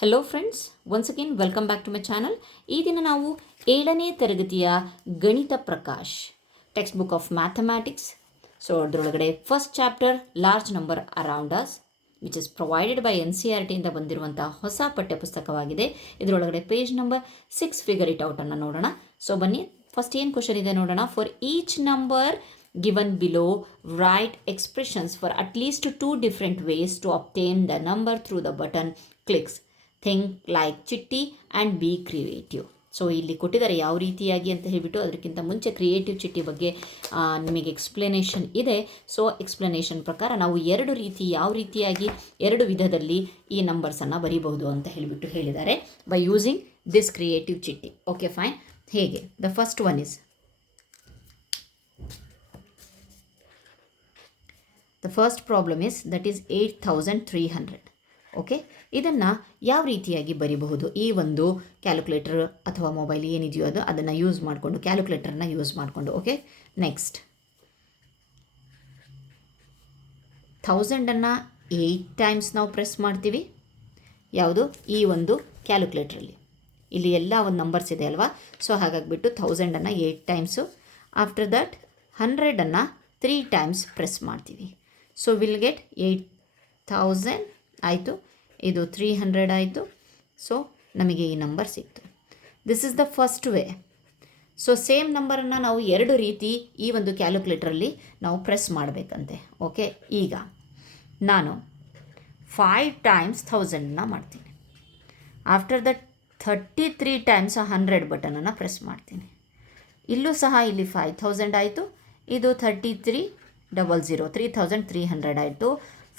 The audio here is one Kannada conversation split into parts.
Hello friends, once again welcome back to my channel. ಈ ದಿನ ನಾವು 7ನೇ ತರಗತಿಯ ಗಣಿತ Prakash textbook of mathematics. So ಅದರೊಳಗಡೆ first chapter large number around us which is provided by NCERT ಇಂದ ಬಂದಿರುವಂಥ ಹೊಸ ಪಠ್ಯಪುಸ್ತಕವಾಗಿದೆ. ಇದರೊಳಗಡೆ ಪೇಜ್ ನಂಬರ್ 6 ಫಿಗರ್ ಇಟ್ ಔಟನ್ನು ನೋಡೋಣ. ಸೊ ಬನ್ನಿ, ಫಸ್ಟ್ ಏನು ಕ್ವಶನ್ ಇದೆ ನೋಡೋಣ. For each number given below, write expressions for at least 2 different ways to obtain the number through the button clicks. Think like ಚಿಟ್ಟಿ ಆ್ಯಂಡ್ ಬಿ ಕ್ರಿಯೇಟಿವ್. ಸೊ ಇಲ್ಲಿ ಕೊಟ್ಟಿದ್ದಾರೆ ಯಾವ ರೀತಿಯಾಗಿ ಅಂತ ಹೇಳಿಬಿಟ್ಟು. ಅದಕ್ಕಿಂತ ಮುಂಚೆ ಕ್ರಿಯೇಟಿವ್ ಚಿಟ್ಟಿ ಬಗ್ಗೆ ನಿಮಗೆ ಎಕ್ಸ್ಪ್ಲನೇಷನ್ ಇದೆ. ಸೊ ಎಕ್ಸ್ಪ್ಲನೇಷನ್ ಪ್ರಕಾರ ನಾವು ಯಾವ ರೀತಿಯಾಗಿ ಎರಡು ವಿಧದಲ್ಲಿ ಈ ನಂಬರ್ಸನ್ನು ಬರೀಬಹುದು ಅಂತ ಹೇಳಿಬಿಟ್ಟು ಹೇಳಿದ್ದಾರೆ ಬೈ ಯೂಸಿಂಗ್ ದಿಸ್ ಕ್ರಿಯೇಟಿವ್ ಚಿಟ್ಟಿ. Okay fine. ಹೇಗೆ? The first one is the first problem is that is 8300. Okay, ಇದನ್ನು ಯಾವ ರೀತಿಯಾಗಿ ಬರೀಬಹುದು? ಈ ಒಂದು ಕ್ಯಾಲ್ಕುಲೇಟರ್ ಅಥವಾ ಮೊಬೈಲ್ ಏನಿದೆಯೋ ಅದನ್ನು ಯೂಸ್ ಮಾಡಿಕೊಂಡು, ಕ್ಯಾಲ್ಕುಲೇಟರ್ನ ಯೂಸ್ ಮಾಡಿಕೊಂಡು. ಓಕೆ, ನೆಕ್ಸ್ಟ್ 1000ಅನ್ನು 8 ಟೈಮ್ಸ್ ನಾವು ಪ್ರೆಸ್ ಮಾಡ್ತೀವಿ. ಯಾವುದು? ಈ ಒಂದು ಕ್ಯಾಲ್ಕುಲೇಟ್ರಲ್ಲಿ ಇಲ್ಲಿ ಎಲ್ಲ ಒಂದು ನಂಬರ್ಸ್ ಇದೆ ಅಲ್ವಾ. ಸೊ ಹಾಗಾಗಿಬಿಟ್ಟು 1000ಅನ್ನು 8 ಟೈಮ್ಸು. ಆಫ್ಟರ್ ದಟ್ 100ಅನ್ನು 3 ಟೈಮ್ಸ್ ಪ್ರೆಸ್ ಮಾಡ್ತೀವಿ. ಸೊ ವಿಲ್ ಗೆಟ್ 8000 ಆಯಿತು. ಇದು 300 ಆಯಿತು. ಸೊ ನಮಗೆ ಈ ನಂಬರ್ ಸಿಕ್ತು. This is the first way. So same ನಂಬರನ್ನು ನಾವು ಎರಡು ರೀತಿ ಈ ಒಂದು ಕ್ಯಾಲ್ಕುಲೇಟ್ರಲ್ಲಿ ನಾವು ಪ್ರೆಸ್ ಮಾಡಬೇಕಂತೆ. ಓಕೆ, ಈಗ ನಾನು 5 ಟೈಮ್ಸ್ 1000ನ ಮಾಡ್ತೀನಿ. ಆಫ್ಟರ್ ದಟ್ 33 ಟೈಮ್ಸ್ 100 ಬಟನನ್ನು ಪ್ರೆಸ್ ಮಾಡ್ತೀನಿ. ಇಲ್ಲೂ ಸಹ ಇಲ್ಲಿ 5000 ಆಯಿತು. ಇದು 3300 3300 ಆಯಿತು.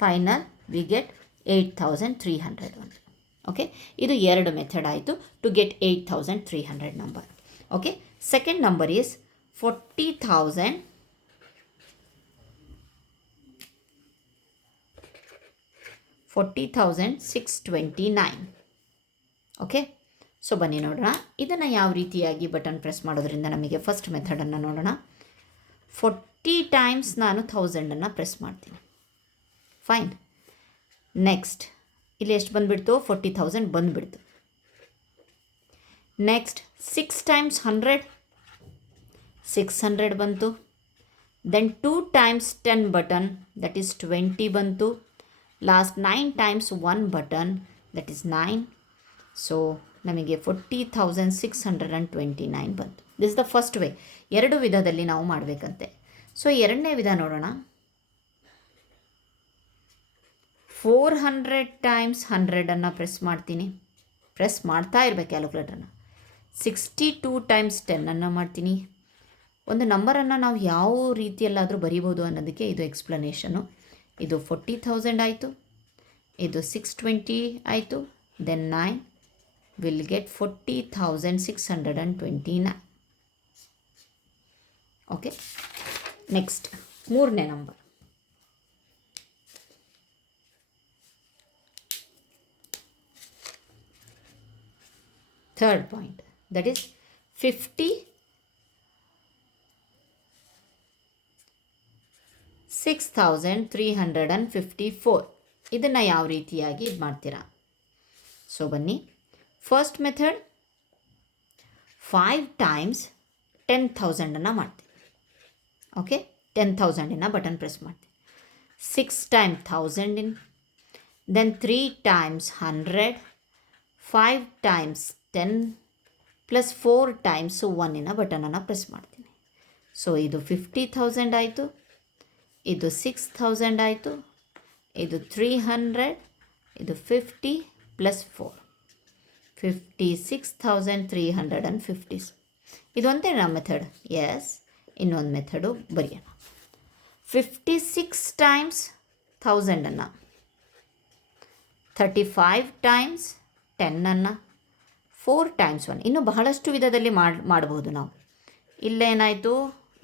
Final we get 8300. ಓಕೆ, ಇದು ಎರಡು ಮೆಥಡ್ ಆಯಿತು to get 8300 number. Okay, second number is 40,629. Okay, so ಬನ್ನಿ ನೋಡೋಣ ಇದನ್ನು ಯಾವ ರೀತಿಯಾಗಿ ಬಟನ್ ಪ್ರೆಸ್ ಮಾಡೋದ್ರಿಂದ ನಮಗೆ. ಫಸ್ಟ್ ಮೆಥಡನ್ನು ನೋಡೋಣ. 40 ಟೈಮ್ಸ್ ನಾನು 1000ಅನ್ನು ಪ್ರೆಸ್ ಮಾಡ್ತೀನಿ. ಫೈನ್. ನೆಕ್ಸ್ಟ್ ಇಲ್ಲಿ ಎಷ್ಟು ಬಂದುಬಿಡ್ತು? 40,000 ಬಂದುಬಿಡ್ತು. ನೆಕ್ಸ್ಟ್ 6 ಟೈಮ್ಸ್ 100 600 ಬಂತು. Then 2 times 10 button that is 20 ಬಂತು. Last 9 times 1 button that is 9. So ನಮಗೆ 40,629 ಬಂತು. This the first way. ಎರಡು ವಿಧದಲ್ಲಿ ನಾವು ಮಾಡಬೇಕಂತೆ. ಸೊ ಎರಡನೇ ವಿಧ ನೋಡೋಣ. 400 ಟೈಮ್ಸ್ 100ಅನ್ನು ಪ್ರೆಸ್ ಮಾಡ್ತೀನಿ. ಪ್ರೆಸ್ ಮಾಡ್ತಾ ಇರಬೇಕು ಕ್ಯಾಲ್ಕುಲೇಟರ್ನ. 62 ಟೈಮ್ಸ್ 10ಅನ್ನು ಮಾಡ್ತೀನಿ. ಒಂದು ನಂಬರನ್ನು ನಾವು ಯಾವ ರೀತಿಯಲ್ಲಾದರೂ ಬರೀಬೋದು ಅನ್ನೋದಕ್ಕೆ ಇದು ಎಕ್ಸ್ಪ್ಲನೇಷನು. ಇದು 40,000 ಆಯಿತು. ಇದು 620 ಆಯಿತು. Then 9 will get 40,629. Okay, next ಮೂರನೇ ನಂಬರ್. Third point that is 56,354. ಇದನ್ನು ಯಾವ ರೀತಿಯಾಗಿ ಇದು ಮಾಡ್ತೀರಾ? ಸೊ ಬನ್ನಿ, ಫಸ್ಟ್ ಮೆಥಡ್ 5 ಟೈಮ್ಸ್ 10,000ಅನ್ನು ಮಾಡ್ತೀನಿ. ಓಕೆ, 10,000 ಬಟನ್ ಪ್ರೆಸ್ ಮಾಡ್ತೀನಿ. 6 times 1000 in, then 3 times 100, 5 times 10 plus 4 times 1 ಬಟನನ್ನು ಪ್ರೆಸ್ ಮಾಡ್ತೀನಿ. ಸೊ ಇದು 50,000 ಆಯಿತು. ಇದು 6,000 ಆಯಿತು. ಇದು 300. ಇದು 50 ಪ್ಲಸ್ 4 56,350. ಇದೊಂದೇ ನಮ್ಮ ಮೆಥಡ್. ಎಸ್, ಇನ್ನೊಂದು ಮೆಥಡು ಬರೆಯೋಣ. 56 ಟೈಮ್ಸ್ 1000ಅನ್ನು, 35 ಟೈಮ್ಸ್ 10ಅನ್ನು, 4 ಟೈಮ್ಸ್ 1. ಇನ್ನು ಬಹಳಷ್ಟು ವಿಧದಲ್ಲಿ ಮಾಡಬಹುದು ನಾವು. ಇಲ್ಲೇನಾಯಿತು?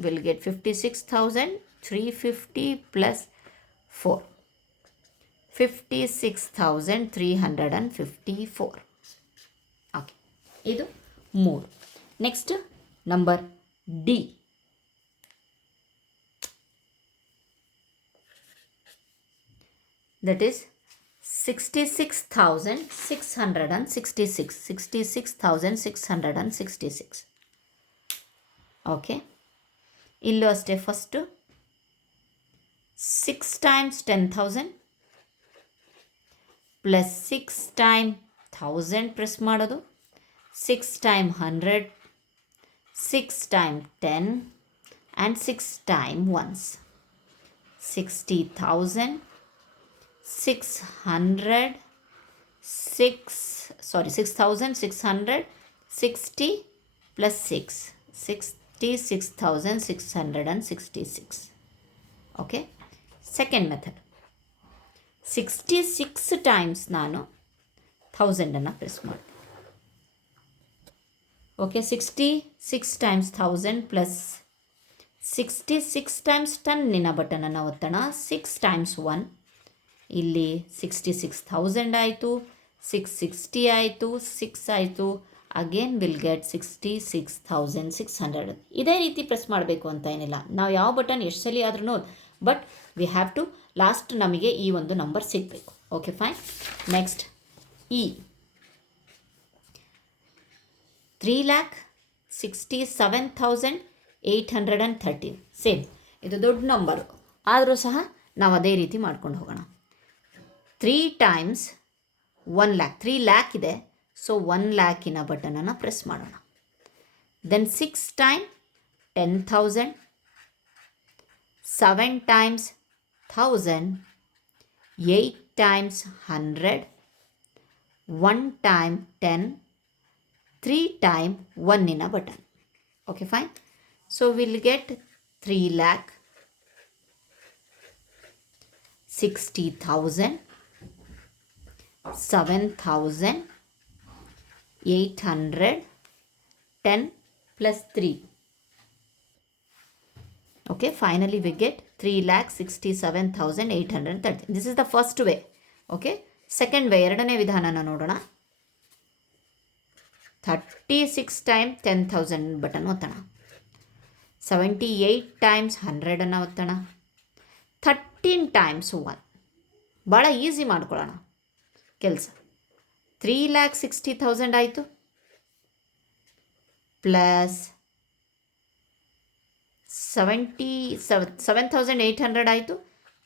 Will get 56,350 plus 4 56,354. ಓಕೆ, ಇದು 3. Next number D. That is 66,666 66,666 okay. ಇಲ್ಲೂ ಅಷ್ಟೇ first 6 times 10,000 plus 6 times 1000 press ಮಾಡೋದು, 6 times 100, 6 times 10 and 6 times ones. 60,000 6,660 plus 6, 66,666. Okay. Second method 66 times ನಾನು 1000 ಪ್ರೆಸ್ ಮಾಡ್ತೀನಿ. ಓಕೆ. 66 times 1000 ಪ್ಲಸ್ 66 times 10 ಬಟನನ್ನು ಒತ್ತೋಣ. 6 times 1 ಇಲ್ಲಿ 66,000 ಆಯಿತು, 660 ಆಯಿತು, 6 ಆಯಿತು. Again will get 66,600. ಇದೇ ರೀತಿ ಪ್ರೆಸ್ ಮಾಡಬೇಕು ಅಂತ ಏನಿಲ್ಲ, ನಾವು ಯಾವ ಬಟನ್ ಎಷ್ಟು ಸಲ ಆದ್ರೂ, but we have to last ನಮಗೆ ಈ ಒಂದು ನಂಬರ್ ಸಿಗಬೇಕು. Okay fine. ನೆಕ್ಸ್ಟ್ ಇ 3,67,813. ಸೇಮ್, ಇದು ದೊಡ್ಡ ನಂಬರು ಆದರೂ ಸಹ ನಾವು ಅದೇ ರೀತಿ ಮಾಡ್ಕೊಂಡು ಹೋಗೋಣ. 3 times 1 lakh, 3 lakh ಇದೆ, ಸೊ 1 lakhನ ಬಟನನ್ನು ಪ್ರೆಸ್ ಮಾಡೋಣ. Then 6 times 10,000, 7 times 1000, 8 times 100, 1 time 10, 3 times 1 button. Okay fine. So will get 3,60,000, 7,810 plus 3. Okay, finally we get 3,67,830. This is the first way. Okay, second way, ಎರಡನೇ ವಿಧಾನನ ನೋಡೋಣ. 36 times 10,000 ಬಟನ್ ಒತ್ತೋಣ. 78 times 100 ಒತ್ತೋಣ. 13 times 1. ಭಾಳ ಈಸಿ ಮಾಡ್ಕೊಳ್ಳೋಣ ಕೆಲಸ. 3,60,000 ಆಯಿತು, ಪ್ಲಸ್ 7,800 ಆಯಿತು.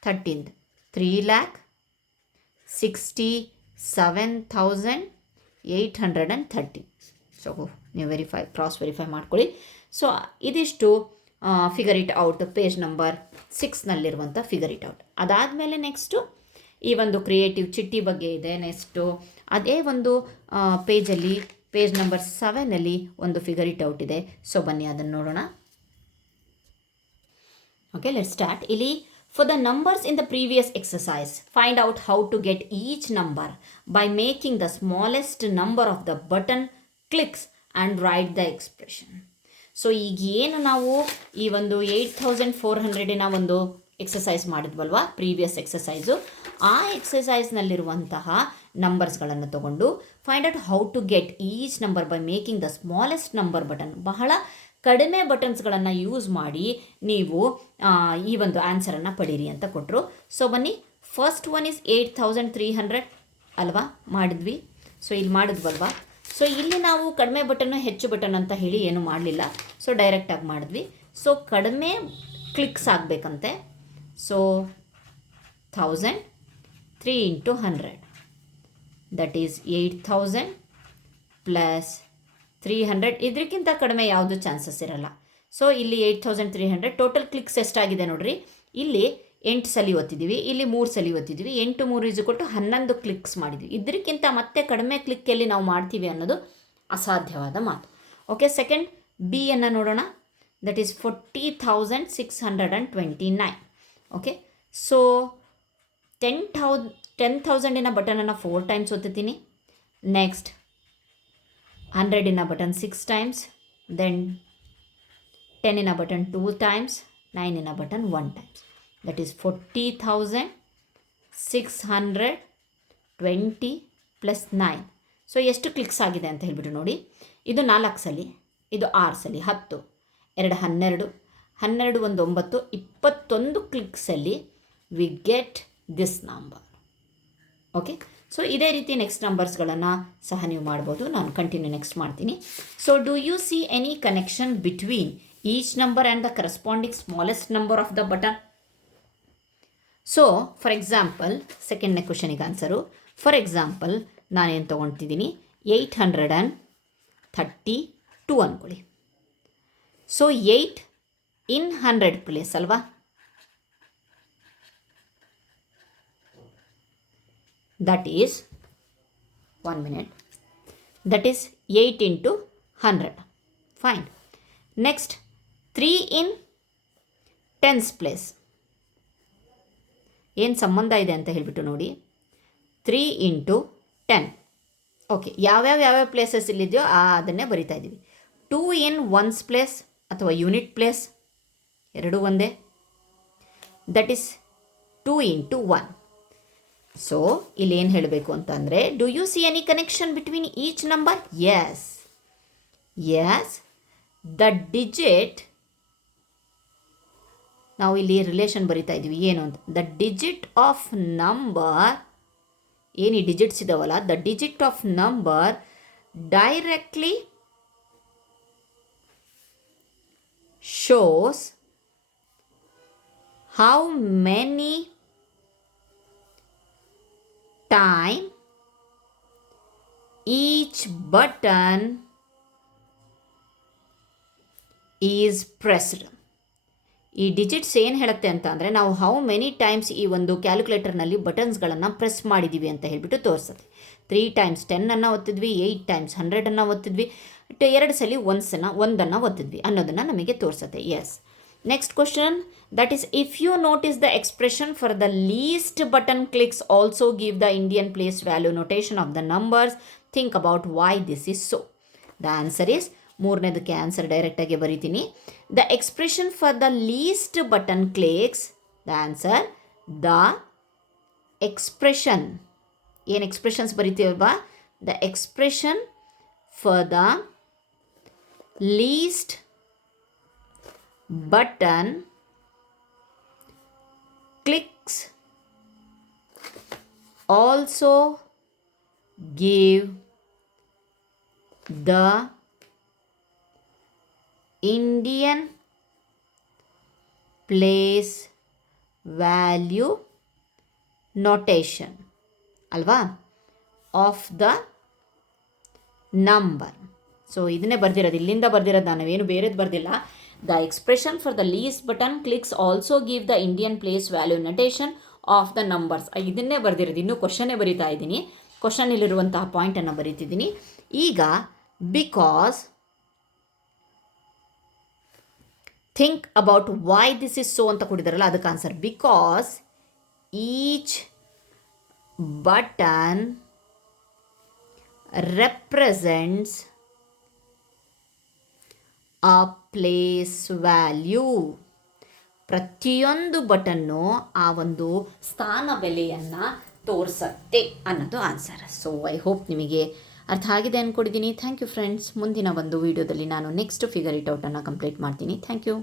13th 3,67,830. ಸೊ ನೀವು ಕ್ರಾಸ್ ವೆರಿಫೈ ಮಾಡ್ಕೊಳ್ಳಿ. ಸೊ ಇದಿಷ್ಟು figure it out, page number 6ನಲ್ಲಿರುವಂಥ ಫಿಗರ್ ಇಟ್ ಔಟ್. ಅದಾದಮೇಲೆ ನೆಕ್ಸ್ಟು ಈ ಒಂದು ಕ್ರಿಯೇಟಿವ್ ಚಿಟ್ಟಿ ಬಗ್ಗೆ ಇದೆ. ನೆಕ್ಸ್ಟು ಅದೇ ಒಂದು ಪೇಜಲ್ಲಿ, ಪೇಜ್ ನಂಬರ್ 7ನಲ್ಲಿ ಒಂದು ಫಿಗರ್ ಇಟ್ ಔಟ್ ಇದೆ. ಸೊ ಬನ್ನಿ ಅದನ್ನು ನೋಡೋಣ. Okay, let's start. ಇಲ್ಲಿ for the numbers in the previous exercise, find out how to get each number by making the smallest number of the button clicks and write the expression. So ಈಗ ಏನು ನಾವು ಈ ಒಂದು 8,400ನ ಒಂದು ಎಕ್ಸಸೈಸ್ ಮಾಡಿದ್ವಲ್ವಾ, ಪ್ರೀವಿಯಸ್ ಎಕ್ಸಸೈಸು, ಆ ಎಕ್ಸಸೈಸ್ನಲ್ಲಿರುವಂತಹ ನಂಬರ್ಸ್ಗಳನ್ನು ತಗೊಂಡು find out how to get each number by making the smallest number button. ಬಹಳ ಕಡಿಮೆ ಬಟನ್ಸ್ಗಳನ್ನು ಯೂಸ್ ಮಾಡಿ ನೀವು ಈ ಒಂದು ಆನ್ಸರನ್ನು ಪಡೀರಿ ಅಂತ ಕೊಟ್ಟರು. ಸೊ ಬನ್ನಿ, ಫಸ್ಟ್ ಒನ್ ಈಸ್ 8,300 ಅಲ್ವಾ, ಮಾಡಿದ್ವಿ. ಸೊ ಇಲ್ಲಿ ಮಾಡಿದ್ವಲ್ವಾ. ಸೊ ಇಲ್ಲಿ ನಾವು ಕಡಿಮೆ ಬಟನ್ನು ಹೆಚ್ಚು ಬಟನ್ ಅಂತ ಹೇಳಿ ಏನೂ ಮಾಡಲಿಲ್ಲ. ಸೊ ಡೈರೆಕ್ಟಾಗಿ ಮಾಡಿದ್ವಿ. ಸೊ ಕಡಿಮೆ ಕ್ಲಿಕ್ಸ್ ಆಗಬೇಕಂತೆ. So 1000 3 into 100, that is 8,000 plus 300. ಇದಕ್ಕಿಂತ ಕಡಿಮೆ ಯಾವುದು ಚಾನ್ಸಸ್ ಇರಲ್ಲ. ಸೊ ಇಲ್ಲಿ 8,300. ಟೋಟಲ್ ಕ್ಲಿಕ್ಸ್ ಎಷ್ಟಾಗಿದೆ ನೋಡ್ರಿ. ಇಲ್ಲಿ 8 ಸಲ ಒತ್ತಿದ್ದೀವಿ, ಇಲ್ಲಿ 3 ಸಲ ಒತ್ತಿದ್ದೀವಿ. 8 3 11 ಕ್ಲಿಕ್ಸ್ ಮಾಡಿದ್ವಿ. ಇದಕ್ಕಿಂತ ಮತ್ತೆ ಕಡಿಮೆ ಕ್ಲಿಕ್ಕಲ್ಲಿ ನಾವು ಮಾಡ್ತೀವಿ ಅನ್ನೋದು ಅಸಾಧ್ಯವಾದ ಮಾತು. ಓಕೆ, ಸೆಕೆಂಡ್ ಬಿ ಅನ್ನು ನೋಡೋಣ. That is 40,629. ಓಕೆ, ಸೊ 10,000ನ ಬಟನನ್ನು 4 times ಒತ್ತುತ್ತೀನಿ. ನೆಕ್ಸ್ಟ್ 100ನ ಬಟನ್ 6 times, ದೆನ್ 10ನ ಬಟನ್ 2 times, 9ನ button 1 times. That is 40,620 plus 9. So ಎಷ್ಟು ಕ್ಲಿಕ್ಸ್ ಆಗಿದೆ ಅಂತ ಹೇಳ್ಬಿಟ್ಟು ನೋಡಿ. ಇದು 4 ಸಲ, ಇದು 6 ಸಲ, 10, 2 12, 12 1 9, 21 ಕ್ಲಿಕ್ಸಲ್ಲಿ we get this number. Okay, so ಇದೇ ರೀತಿ ನೆಕ್ಸ್ಟ್ ನಂಬರ್ಸ್ಗಳನ್ನು ಸಹ ನೀವು ಮಾಡ್ಬೋದು. ನಾನು ಕಂಟಿನ್ಯೂ ನೆಕ್ಸ್ಟ್ ಮಾಡ್ತೀನಿ. So do you see any connection between each number and the corresponding smallest number of the button? So for example ಸೆಕೆಂಡ್ನೇ ಕ್ವಶನಿಗೆ ಆನ್ಸರು. ಫಾರ್ ಎಕ್ಸಾಂಪಲ್ ನಾನೇನು ತೊಗೊಳ್ತಿದ್ದೀನಿ, 832 ಅಂದ್ಕೊಳ್ಳಿ. ಸೊ 8 in 100 ಪ್ಲೇಸ್ ಅಲ್ವಾ? That is 1 minute. That is 8 into 100. Fine. Next 3 in 10s place. ಏನು ಸಂಬಂಧ ಇದೆ ಅಂತ ಹೇಳಿಬಿಟ್ಟು ನೋಡಿ. 3 into 10. ಓಕೆ, ಯಾವ್ಯಾವ ಪ್ಲೇಸಸ್ ಇಲ್ಲಿದೆಯೋ ಅದನ್ನೇ ಬರಿತಾ ಇದ್ದೀವಿ. 2 in 1s ಪ್ಲೇಸ್ ಅಥವಾ ಯೂನಿಟ್ ಪ್ಲೇಸ್ ಎರಡೂ ಒಂದೇ. That is 2 into 1. ಸೊ ಇಲ್ಲಿ ಏನು ಹೇಳಬೇಕು ಅಂತಂದರೆ, do you see any connection between each number? Yes, the digit, ನಾವು ಇಲ್ಲಿ ರಿಲೇಷನ್ ಬರಿತಾ ಇದ್ದೀವಿ ಏನು ಅಂತ. ದ ಡಿಜಿಟ್ ಆಫ್ ನಂಬರ್, ಏನು ಈ ಡಿಜಿಟ್ಸ್ ಇದಾವಲ್ಲ, the digit of number directly shows how many time each button is pressed. ಈ ಡಿಜಿಟ್ಸ್ ಏನು ಹೇಳುತ್ತೆ ಅಂತ ಅಂದರೆ, ನಾವು ಹೌ ಮೆನಿ ಟೈಮ್ಸ್ ಈ ಒಂದು ಕ್ಯಾಲ್ಕುಲೇಟರ್ನಲ್ಲಿ ಬಟನ್ಸ್ಗಳನ್ನು ಪ್ರೆಸ್ ಮಾಡಿದ್ದೀವಿ ಅಂತ ಹೇಳಿಬಿಟ್ಟು ತೋರಿಸುತ್ತೆ. 3 times 10 ಒತ್ತಿದ್ವಿ, 8 times 100 ಒತ್ತಿದ್ವಿ, 2 ಸಲ 1 ಒತ್ತಿದ್ವಿ ಅನ್ನೋದನ್ನು ನಮಗೆ ತೋರಿಸುತ್ತೆ. Yes. Next question, that is if you notice the expression for the least button clicks also give the Indian place value notation of the numbers, think about why this is so. The answer is, ಮೂರನೇದಕ್ಕೆ ಆನ್ಸರ್ ಡೈರೆಕ್ಟಾಗಿ ಬರೀತೀನಿ. The expression for the least button clicks, the answer the expression, ಏನು ಎಕ್ಸ್ಪ್ರೆಷನ್ಸ್ ಬರಿತೀವಲ್ವಾ, the expression for the least button clicks also give the Indian place value notation ಅಲ್ವಾ ಆಫ್ ದ ನಂಬರ್. ಸೊ ಇದನ್ನೇ ಬರ್ದಿರೋದು, ಇಲ್ಲಿಂದ ಬರ್ದಿರೋದು, ನಾವೇನು ಬೇರೆದು ಬರ್ದಿಲ್ಲ. The expression for the least button clicks also give the Indian place value notation of the numbers. ಇದನ್ನೇ ಬರ್ದಿರೋದು, ಇನ್ನೂ ಕ್ವಶನ್ನೇ ಬರಿತಾ ಇದ್ದೀನಿ. ಕ್ವಶನಲ್ಲಿರುವಂತಹ ಪಾಯಿಂಟನ್ನು ಬರೀತಿದ್ದೀನಿ. ಈಗ because, think about why this is so ಅಂತ ಕೊಟ್ಟಿದ್ದಾರಲ್ಲ, ಅದಕ್ಕೆ answer because each button represents a place value. ಪ್ರತಿಯೊಂದು ಬಟನ್ನು ಆ ಒಂದು ಸ್ಥಾನ ಬೆಲೆಯನ್ನು ತೋರಿಸತ್ತೆ ಅನ್ನೋದು ಆನ್ಸರ್. ಸೊ ಐ ಹೋಪ್ ನಿಮಗೆ ಅರ್ಥ ಆಗಿದೆ ಅಂದ್ಕೊಂಡಿದ್ದೀನಿ. Thank you friends. ಮುಂದಿನ ಒಂದು ವಿಡಿಯೋದಲ್ಲಿ ನಾನು ನೆಕ್ಸ್ಟ್ ಫಿಗರ್ ಇಟ್ ಔಟನ್ನು ಕಂಪ್ಲೀಟ್ ಮಾಡ್ತೀನಿ. Thank you.